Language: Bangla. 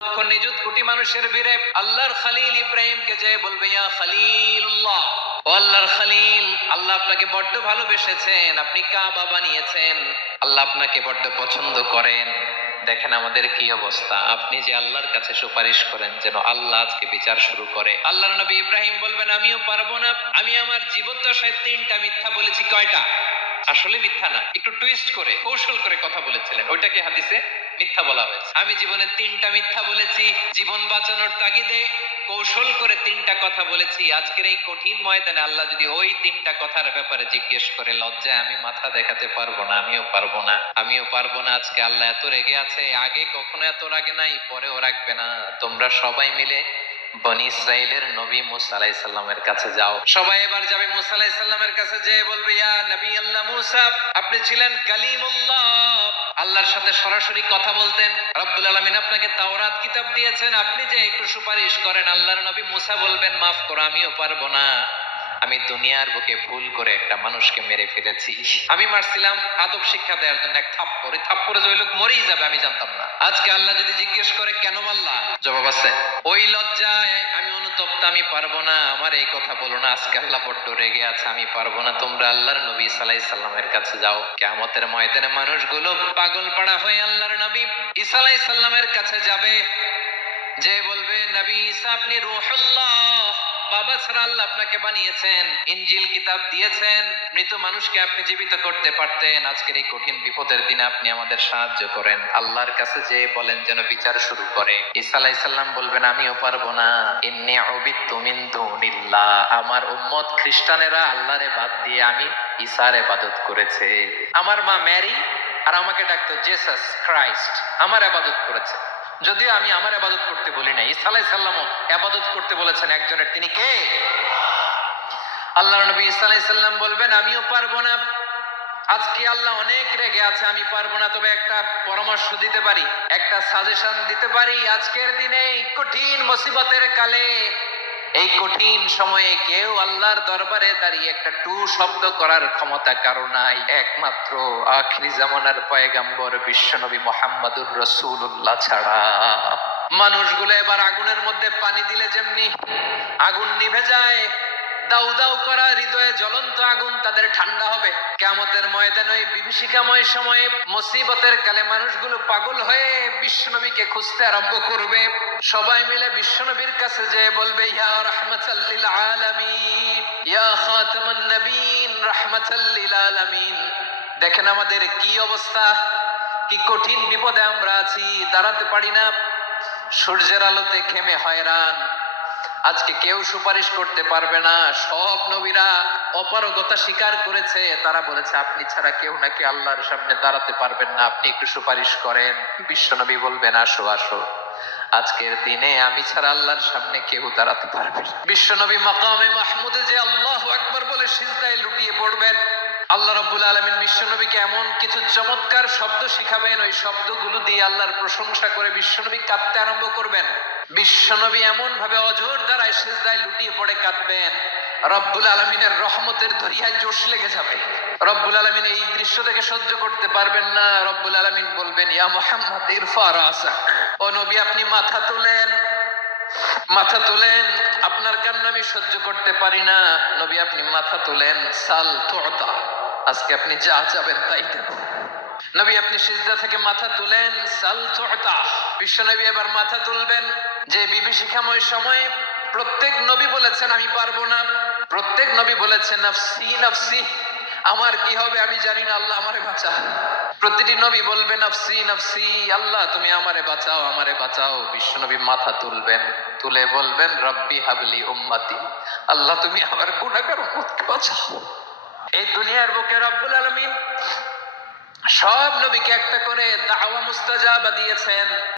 লক্ষ নিযুত কোটি মানুষের ভিড়ে আল্লাহর খলিল ইব্রাহিমকে যে বলবে ইয়া খলিলুল্লাহ, ও আল্লাহর খলিল, আল্লাহ আপনাকে বড্ড ভালোবেসেছেন, আপনি কাবা বানিয়েছেন, আল্লাহ আপনাকে বড্ড পছন্দ করেন। দেখেন আমাদের কি অবস্থা। আপনি যে আল্লাহর কাছে সুপারিশ করেন যেন আল্লাহ আজকে বিচার শুরু করে। আল্লাহর নবী ইব্রাহিম বলবেন আমিও পারবো না, আমি আমার জীবদ্দশায় 3টা মিথ্যা বলেছি। কয়টা? আসলে মিথ্যা না, একটু টুইস্ট করে কৌশল করে কথা বলেছিলেন, ওইটাকে হাদিসে মিথ্যা বলা হয়েছে। আমি জীবনে 3টা মিথ্যা বলেছি, জীবন বাঁচানোর তাগিদে কৌশল করে 3টা কথা বলেছি। আজকের এই কঠিন ময়দানে আল্লাহ যদি ওই 3টা কথার ব্যাপারে জিজ্ঞেস করে, লজ্জায় আমি মাথা দেখাতে পারবো না, আমিও পারবো না, আমিও পারবো না। আজকে আল্লাহ এত রেগে আছে, আগে কখনো এত রাগে নাই, পরেও রাখবে না। তোমরা সবাই মিলে বনি ইসরাইলের নবী মুসা আলাইহিস সালামের কাছে যাও। সবাই এবার যাবে মুসা আলাইহিস সালামের কাছে, যেয়ে বলবে ইয়া নবী আল্লাহ মুসা, আপনি ছিলেন কালিমুল্লাহ, আল্লাহর সাথে সরাসরি কথা বলতেন। রব্বুল আলামিন আপনাকে তাওরাত কিতাব দিয়েছেন, আপনি যে একটু সুপারিশ করেন। আল্লাহর নবী মুসা বলবেন মাফ করো, আমিও পারবো না, আমি দুনিয়ার বুকে ভুল করে একটা মানুষকে মেরে ফেলেছি। আমি মারছিলাম আদব শিক্ষা দেওয়ার জন্য এক থাপ্পড়, এই থাপ্পড়ে যে ওই লোক মরেই যাবে আমি জানতাম না। আজকে আল্লাহ যদি জিজ্ঞেস করে কেন মারলা, জবাব আছে। ওই লজ্জায় আমি অনুতপ্ত, আমি পারবো না, আমার এই কথা বলো না। আজকে আল্লাহ বড্ড রেগে আছে, আমি পারবো না। তোমরা আল্লাহর নবী ঈসা আলাইহিস সালামের কাছে যাও। কিয়ামতের ময়দানে মানুষগুলো পাগল পাড়া হয়ে আল্লাহর নবী ঈসা আলাইহিস সালামের কাছে যাবে, যে বলবে নবী ঈসা আপনি রূহুল্লাহ, বাবা ছাড়া আল্লাহ আপনাকে বানিয়েছেন, ইনজিল কিতাব দিয়েছেন, মৃত মানুষকে আপনি জীবিত করতে পারতেন। আজকের এই কঠিন বিপদের দিনে আপনি আমাদের সাহায্য করেন। আল্লাহর কাছে যে বলেন যেন বিচার শুরু করে। ঈসা আলাইহিস সালাম বলবেন আমিও পারবো না, ইন্নী উবিদতু মিন দুনিল্লাহ, আমার উম্মত খ্রিস্টানেরা আল্লাহরে বাদ দিয়ে আমি ঈসার ইবাদত করেছে। আমার মা মেরি আর আমাকে ডাকতো জেসাস ক্রাইস্ট, আমার ইবাদত করেছে। যদিও আমি আমার ইবাদত করতে বলি না, ঈসা আলাইহিস সালামও ইবাদত করতে বলেছেন একজনের, তিনি কে? আল্লাহর নবী ঈসা আলাইহিস সালাম বলবেন আমিও পারবো না, আজকে আল্লাহ অনেক রেগে আছে, আমি পারবো না। তবে একটা পরামর্শ দিতে পারি, একটা সাজেশন দিতে পারি। আজকের দিনে এই কঠিন মুসিবতের কালে, এই কঠিন সময়ে কেউ আল্লাহর দরবারে দাঁড়িয়ে একটা টু শব্দ করার ক্ষমতা কারো নাই, একমাত্র আখিরি জামানার পয়গাম্বর বিশ্বনবী মুহাম্মদুর রাসূলুল্লাহ ছাড়া। মানুষগুলো এবার আগুনের মধ্যে পানি দিলে যেমনি আগুন নিভে যায়, দাউ দাউ করা হৃদয়ে জ্বলন্ত আগুন তাদের ঠান্ডা হবে। কিয়ামতের ময়দানে ওই বিভীষিকাময় সময়ে মুসিবতের কালে মানুষগুলো পাগল হয়ে বিশ্বনবীকে খুঁজতে আরম্ভ করবে। সবাই মিলে বিশ্বনবীর কাছে যেয়ে বলবে ইয়া রাহমাতাল লিল আলামিন, ইয়া খাতামান নবীন, রাহমাতাল লিল আলামিন। দেখেন আমাদের কি অবস্থা, কি কঠিন বিপদে আমরা আছি, দাঁড়াতে পারি না, সূর্যের আলোতে ঘেমে হয়রান। আজকে কেউ সুপারিশ করতে পারবে না। সব নবীরা অপারগতা স্বীকার করেছে, তারা বলেছে আপনি ছাড়া কেউ নাকি আল্লাহর সামনে দাঁড়াতে পারবেন না, আপনি একটু সুপারিশ করেন। বিশ্বনবী বলবেন আসো আসো, আজকের দিনে আমি ছাড়া আল্লাহর সামনে কেউ দাঁড়াতে পারবে না। বিশ্বনবী মাকামে মাহমুদে যে আল্লাহু আকবার বলে সিজদায় লুটিয়ে পড়বেন। আল্লাহ রাব্বুল আলামিন বিশ্বনবীকে এমন কিছু চমৎকার শব্দ শিখাবেন, ওই শব্দগুলো দিয়ে আল্লাহর প্রশংসা করে বিশ্বনবী কাঁদতে আরম্ভ করবেন। বিশ্বনবী এমন ভাবে অঝোর দ্বারায় সিজদায় লুটিয়ে পড়ে কাঁদবেন, রব্বুল আলামিনের রহমতের দরিয়ায় জোশ লেগে যাবে। রব্বুল আলামিন এই দৃশ্য থেকে সহ্য করতে পারবেন না। রব্বুল আলামিন বলবেন ইয়া মুহাম্মদ ইরফা রাসাক, ও নবী আপনি মাথা তোলেন, মাথা তোলেন, আপনার কান্না আমি সহ্য করতে পারি না। নবী আপনি মাথা তোলেন, সাল তুতা, আজকে আপনি যা চাবেন তাই দেব। নবী আপনি সিজদা থেকে মাথা তুলেন, সাল তুতা। বিশ্বনবী এবার মাথা তুলবেন। যে বিভীষিকাময় সময়ে প্রত্যেক নবী বলেছেন আমি পারবো না, প্রত্যেক নবী বলেছেন নাফসি নাফসি, আমার কি হবে আমি জানি না, আল্লাহ আমারে বাঁচা। প্রতিটি নবী বলবেন নাফসি নাফসি, আল্লাহ তুমি আমারে বাঁচাও, আমারে বাঁচাও। বিশ্বনবী মাথা তুলবেন, তুলে বলবেন রব্বি হাবলি উম্মতি, আল্লাহ তুমি আমার গুনাহগার উম্মতকে বাঁচাও। এই দুনিয়ার বুকে রব্বুল আলামিন সব নবীকে একটা করে দাওয়া মুস্তাজাবা দিয়েছেন।